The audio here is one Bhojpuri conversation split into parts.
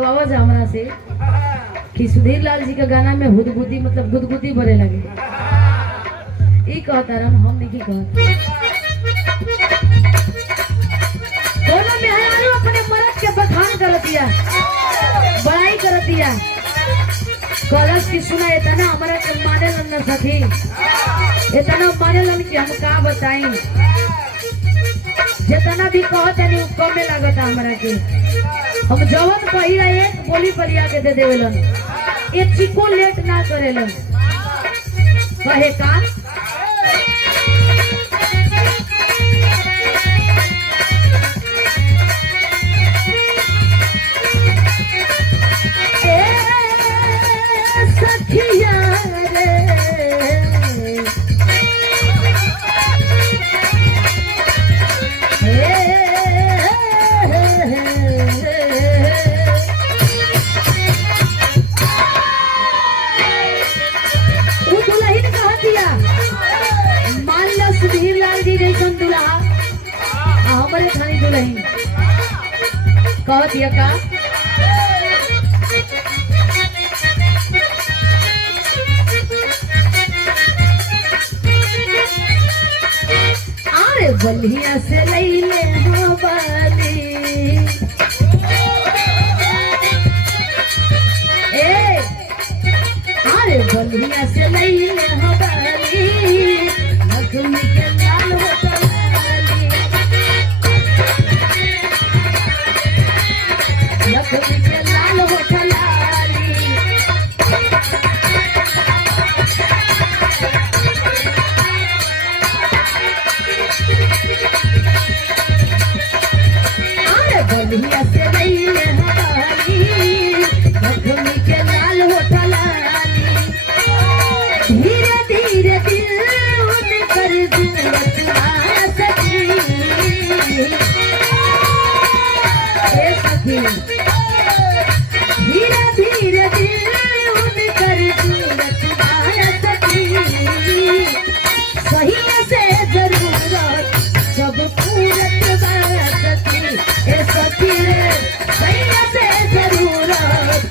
लगवावा जा हमरा से कि सुधीर लाल जी के गाना में हुदबुदी मतलब गुदगुदी भरे लगे। ई कहता रन हम नहीं कहता। दोनों मेहरारू अपने मर्द के बखान करतिया, बड़ाई करतिया। कलश की सुना इतना हमारा के माने लन सखी, इतना माने लन कि हम का बताई। जितना भी कहते नहीं कमे लागता हमरा के। हम जवन पहिला एक बोली परिया के दे देवेलन, एक चिको लेट ना करेलन। कहे का सखिया रे सुधीर लाल जी जैसन दुल्हा हमारे खानी दुल्हन कह दिया का अरे बलिया से लैले हवाली अरे बलिया से लैले हवाली लक्ष्मी के लाल होटलाली, लक्ष्मी के लाल होटलाली। अरे बलिया से लैले हवाली लक्ष्मी के लाल होटलाली। धीरे धीरे दिल कर सखी, धीरे धीरे दिल कर सखी। सही से जरूरत सब पूरत सखी। ए सखी रे सही से जरूरत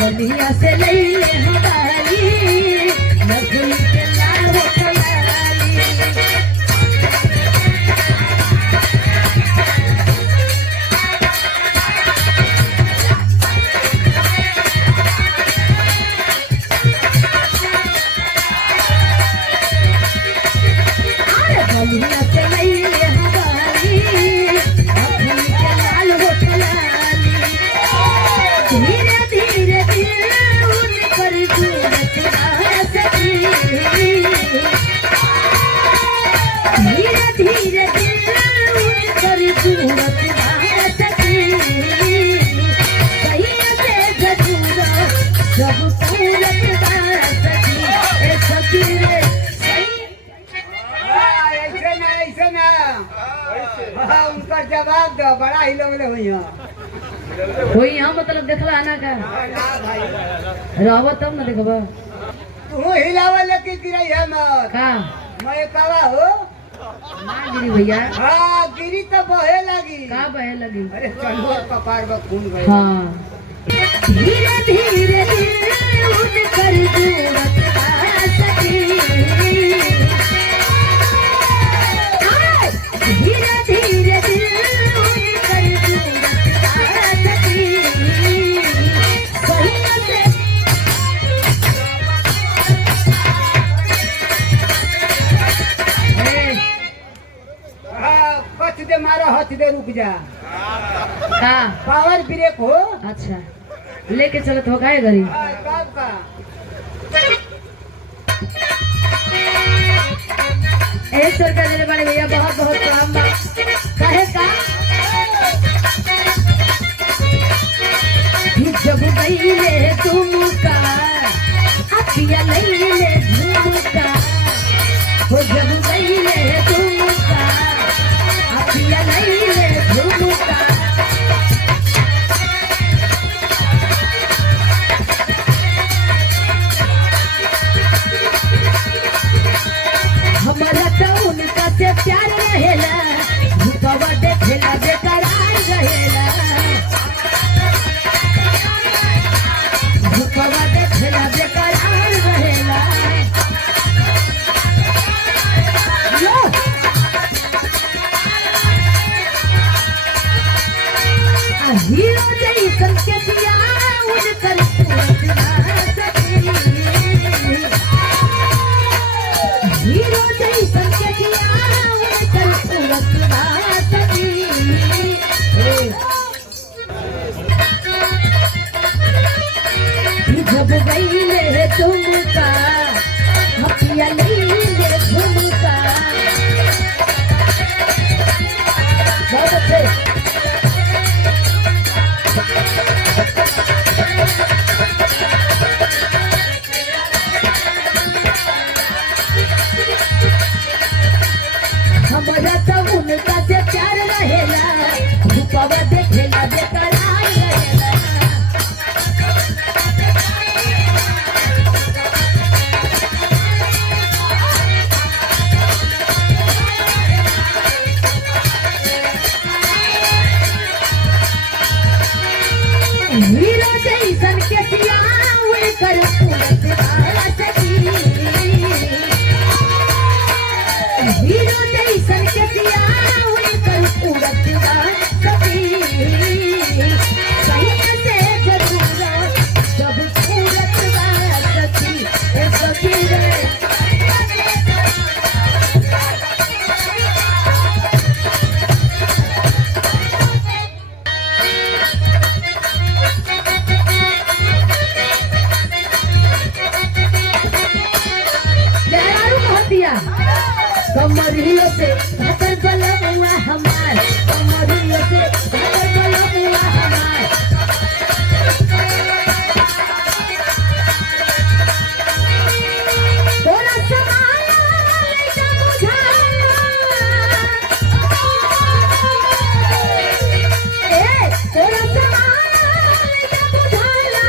बलिया से लैले हवाली लक्ष्मी के लाल होटलाली। अरे बलिया से लैले हवाली लक्ष्मी के लाल होटलाली। धीरे धीरे कर सखी, धीरे धीरे कर सखी। सही से जरूरत सब पूरत सखी। ए सखी रे सही ऐसे ना उनका जवाब दो। बड़ा ही लोग कोई यहाँ मतलब देखला ना का रहब तब ना देखबा। तू हिलावा लेके गिरई है मत का मैं कवा हो ना गिरी भैया। हाँ गिरी तो बहे लगी। का बहे लगी? अरे चलो कपार में खून गए। हाँ धीरे धीरे कर सखी। धीरे धीरे कर सखी। सही से कच दे मारो हथ दे रुक जा। हाँ पावर ब्रेक हो। अच्छा लेके चलत हो गए घरी। कब का सरकार देने वाले भैया बहुत बहुत प्रणाम। कहे का जब गईले तुमका अखिया लईले झुमका हो। जब गईले तुमका अखिया लईले झुमका। हमारा तो उनका से हीरो जैसन के सिया उनकर पूरत बा सखी सही से जरूरत जब पूरत बा सखी ए सखी रे कमरियों से भतर बलमुआ हमार कमरियों से भतर बलमुआ हमार तोरा समाया लइका बुझाया ए तोरा समाया लइका बुझाया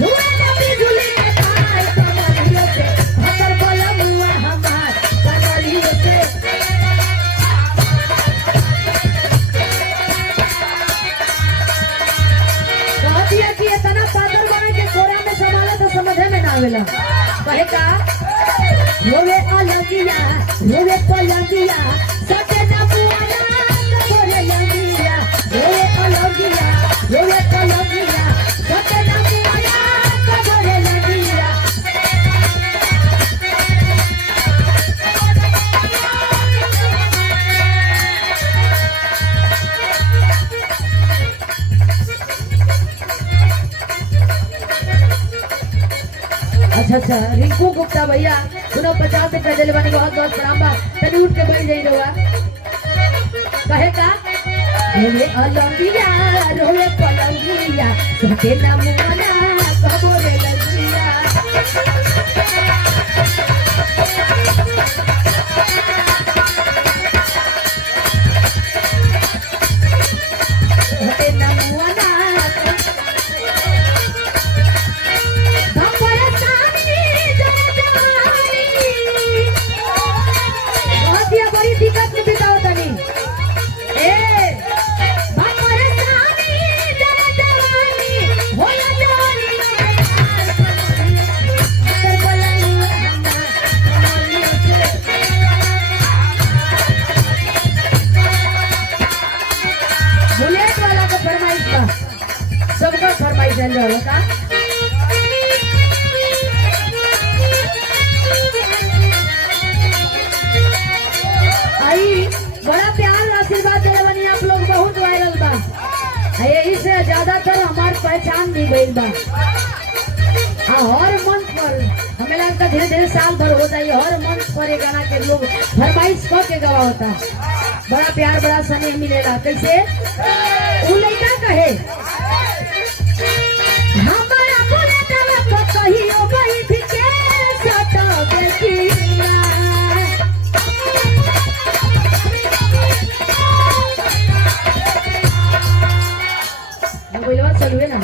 हुआ न बिजुली के तार कमरियों से भतर बलमुआ हमार कमरियों से कि इतना पागल बना के कोरा में संभाला तो समझे में ना आवेला कहे का रोवे अलगिया रोवे पलगिया सटे ना बुआना कोरे लगिया रोवे अलगिया रोवे पलगिया सटे ना बुआना कोरे लगिया अच्छा रिंकू गुप्ता भैया सुनो 50 रुपया दिले बानी बहुत बहुत प्रणाम बा तनी उठ के बैठ जाई रहुआ कहे का रोवे अलंगिया रोवे पलंगिया सके ना मुआना कबोरे लगिया सके ना मुआना दिक्कत में बिताओ तनी ए हमारे सानी जरा जवानी होला जवानी कर बलमुआ बुलेट वाला का फरमाइश का सबका फरमाइश चल रहा का बड़ा प्यार आशीर्वाद दे बनी आप लोग बहुत वायरल बा यही से ज्यादातर हमार पहचान भी गई बा हर मंच पर हमें लगता धीरे धीरे साल भर होता है हर मंच पर ये गाना के लोग फरमाइश कह के गवा होता बड़ा प्यार बड़ा स्नेह मिलेगा कैसे वो लड़का कहे हमारा बुलेटवा को कहियो बैठ के सटो बेटिया बोलवा चलू है ना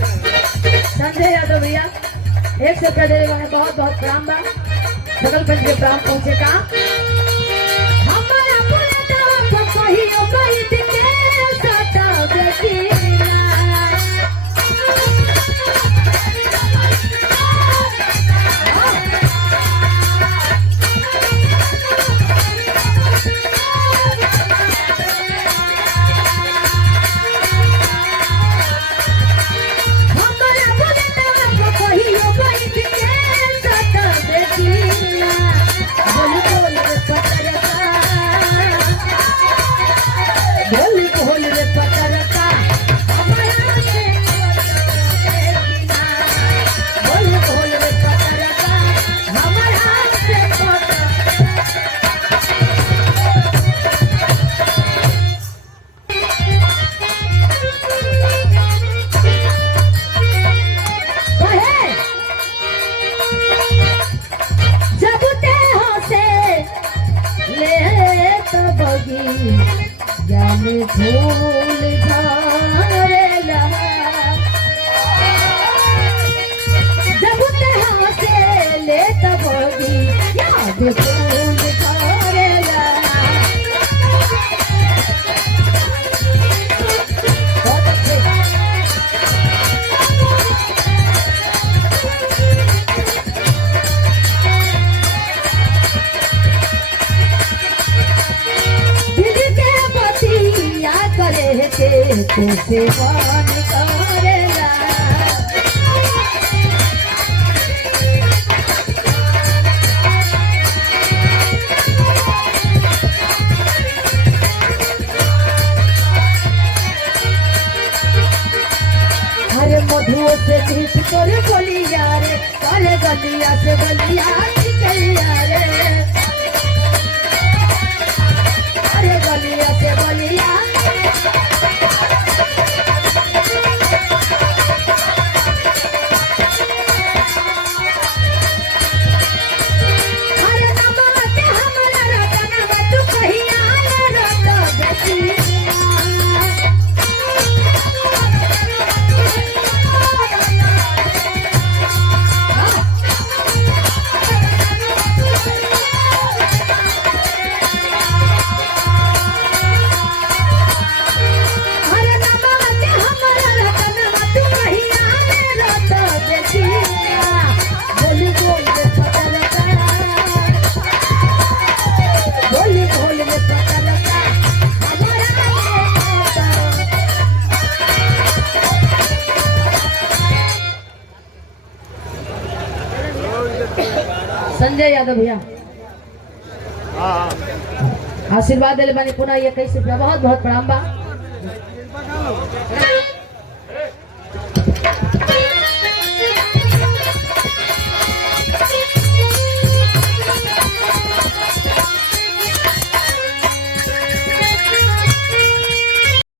संजय यादव भैया 100 रुपया दे देगा बहुत बहुत प्रणाम बा सकल पंच के प्रणाम पहुंचे का हमारा बुलेटवा को कहियो बैठ के सटो बेटिया जाने फूल झारेला जब तहाँ से ले तब होगी याद फूल झारेला बहुत अच्छे कैसे मान करेला अरे मधुओ से खींच कर बोलिया रे अरे गलिया से गलिया निकलिया रे अरे गलिया से गलिया अरे नमः के हमरा रतनवा तू कहिया रत बेटिया अरे नमः के हमरा रतनवा तू कहिया रत बेटिया बोली बोल के पता लगा बोली बोल के पता लगा संजय यादव भैया आशीर्वाद दिले बानी पुनः ये कैसे बहुत बहुत प्रणाम बा